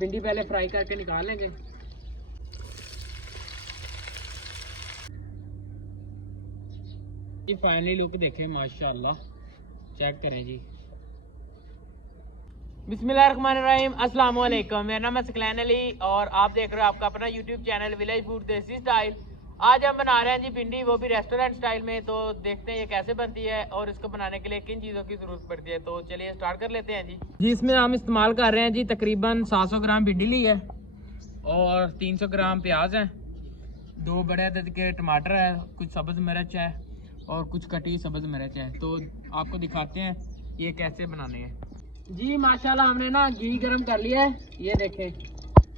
भिंडी पहले फ्राई करके निकाल लेंगे। ये फाइनली लुक देखें माशाल्लाह, चेक करें जी। बिस्मिल्लाहिर्रहमानिर्रहीम, अस्सलाम वालेकुम। मेरा नाम है सकलैन अली और आप देख रहे हो आपका अपना यूट्यूब चैनल विलेज फूड देसी स्टाइल। आज हम बना रहे हैं जी भिंडी, वो भी रेस्टोरेंट स्टाइल में। तो देखते हैं ये कैसे बनती है और इसको बनाने के लिए किन चीज़ों की ज़रूरत पड़ती है। तो चलिए स्टार्ट कर लेते हैं जी। इसमें हम इस्तेमाल कर रहे हैं जी तकरीबन 700 ग्राम भिंडी ली है और 300 ग्राम प्याज है, 2 बड़े अदद के टमाटर है, कुछ सब्ज़ मिर्च है और कुछ कटी सब्ज़ मिर्च है। तो आपको दिखाते हैं ये कैसे बनाने हैं जी। माशाल्लाह हमने ना घी गरम कर लिया है, ये देखें।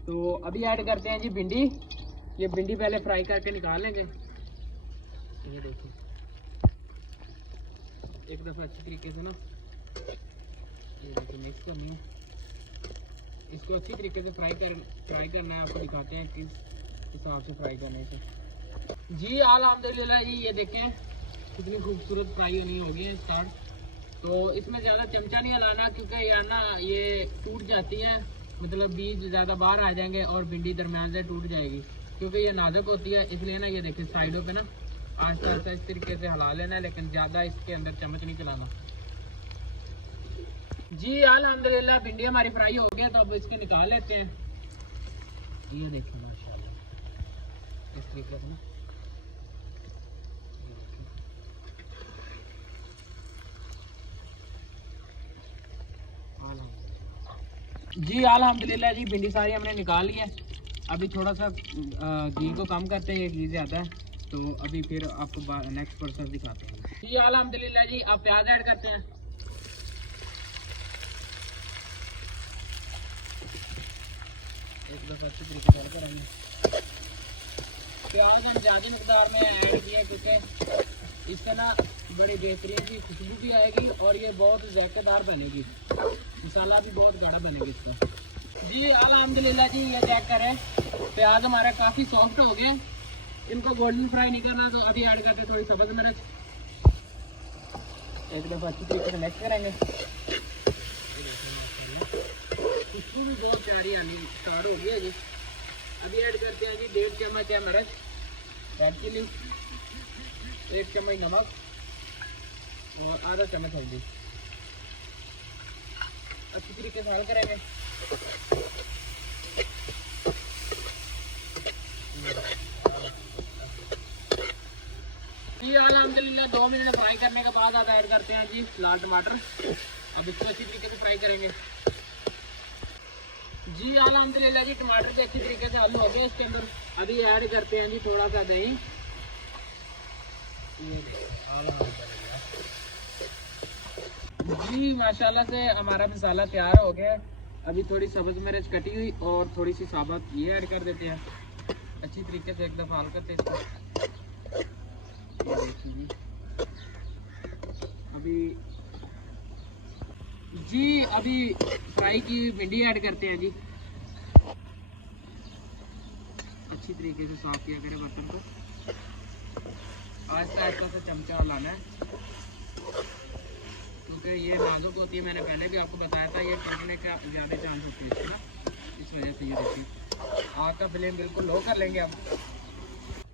तो अभी ऐड करते हैं जी भिंडी। ये भिंडी पहले फ्राई करके निकाल लेंगे। ये देखिए एक दफ़ा अच्छी तरीके से ना ये देखिए मिक्स करनी है, इसको अच्छी तरीके से फ्राई करना है। आपको दिखाते हैं किस हिसाब से फ्राई करने से जी। अल्हम्दुलिल्लाह जी, ये देखें कितनी खूबसूरत फ्राई होनी होगी है स्टार्ट। तो इसमें ज़्यादा चमचा नहीं हिलाना क्योंकि यार ना ये टूट जाती है, मतलब बीज ज़्यादा बाहर आ जाएंगे और भिंडी दरम्यान से टूट जाएगी क्योंकि ये नाजुक होती है। इसलिए ना ये देखिए साइडों पे ना आहिस्ता आहिस्ता इस तरीके से हिला लेना है, लेकिन ज़्यादा इसके अंदर चम्मच नहीं चलाना जी। अल्हम्दुलिल्लाह भिंडी हमारी फ्राई हो गया, तो अब इसके निकाल लेते हैं। ये देखिए माशाल्लाह इस तरीके से ना जी। अल्हम्दुलिल्लाह जी भिंडी सारी हमने निकाल ली है। अभी थोड़ा सा घी को कम करते हैं, ये घी ज़्यादा है। तो अभी फिर आपको नेक्स्ट प्रोसेस दिखाते हैं जी। अल्हम्दुलिल्लाह जी अब प्याज ऐड करते हैं। एक दफ़ा अच्छी तरीके से करेंगे। प्याज हम ज़्यादा मकदार में ऐड किया क्योंकि इससे ना बड़ी बेहतरीन सी खुशबू भी आएगी और ये बहुत ज़ायकेदार बनेगी, मसाला भी बहुत गाढ़ा बनेगा इसका जी। अल्हम्दुलिल्लाह जी ये चेक करें प्याज हमारा काफ़ी सॉफ्ट हो गया। इनको गोल्डन फ्राई नहीं करना, तो अभी ऐड करते थोड़ी सब्ज़ मिर्च। एक दफ़ा अच्छी तरीके से मिक्स करेंगे। खुशबू भी बहुत प्यारी आनी स्टार्ट हो गई है जी। अभी ऐड करते हैं जी 1.5 चम्मच है मिर्च, रेड चिली, 1 चम्मच नमक और आधा चम्मच हल्दी। अच्छी तरीके से हल करेंगे। जी अल्हम्दुलिल्लाह 2 मिनट फ्राई करने के बाद आधा ऐड करते हैं जी लाल टमाटर। अब इसको अच्छी तरीके से फ्राई करेंगे जी। अल्हम्दुलिल्लाह जी टमाटर भी अच्छी तरीके से हल हो गए। इसके अंदर अभी ऐड करते हैं जी थोड़ा सा दही। जी माशाल्लाह से हमारा मसाला तैयार हो गया। अभी थोड़ी सब्ज़ मिर्च कटी हुई और थोड़ी सी साबुत ये ऐड कर देते हैं। अच्छी तरीके से एक दफ़ा हल करते हैं इसको। अभी जी अभी फ्राई की भिंडी ऐड करते हैं जी। अच्छी तरीके से साफ किया करें बर्तन को, आहिस्ता आहिस्ता से चमचा लाना है क्योंकि ये नाजुक होती है। मैंने पहले भी आपको बताया था ये टूटने का ज़्यादा चांस होते हैं ना, इस वजह से ये देखिए आग का फ्लेम बिल्कुल लो कर लेंगे अब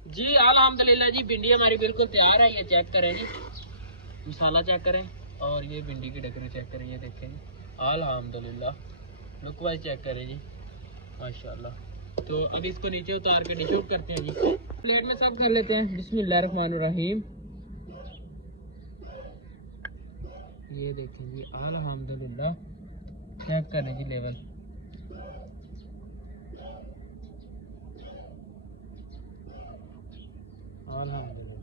जी। अल्हम्दुलिल्लाह जी भिंडी हमारी बिल्कुल तैयार है। ये चेक करें जी, मसाला चेक करें और ये भिंडी की डकरी चेक करें। ये देखें अल्हम्दुलिल्लाह लुक वाइज चेक करें जी माशाल्लाह। तो अभी इसको नीचे उतार के डिश आउट करते हैं जी, प्लेट में सर्व कर लेते हैं। बिस्मिल्लाहिर्रहमानिर्रहीम। ये देखें जी अल्हम्दुलिल्लाह, चेक करें जी लेवल। अल्हम्दुलिल्लाह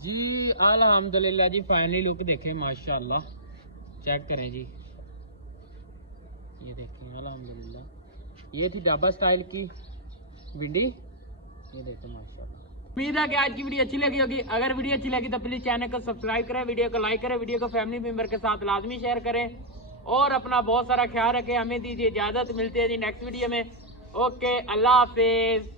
जी। अल्हम्दुलिल्लाह जी फाइनली लुक देखें माशाल्लाह, चेक करें जी। ये देखें अल्हम्दुलिल्लाह, ये थी ढाबा स्टाइल की भिंडी। ये देखें माशाल्लाह। उम्मीद है कि आज की वीडियो अच्छी लगी होगी। अगर वीडियो अच्छी लगी तो प्लीज़ चैनल को सब्सक्राइब करें, वीडियो को लाइक करें, वीडियो को फैमिली मेम्बर के साथ लाजमी शेयर करें और अपना बहुत सारा ख्याल रखें। हमें दीजिए इजाज़त, मिलते हैं जी नेक्स्ट वीडियो में। ओके, अल्लाह हाफिज़।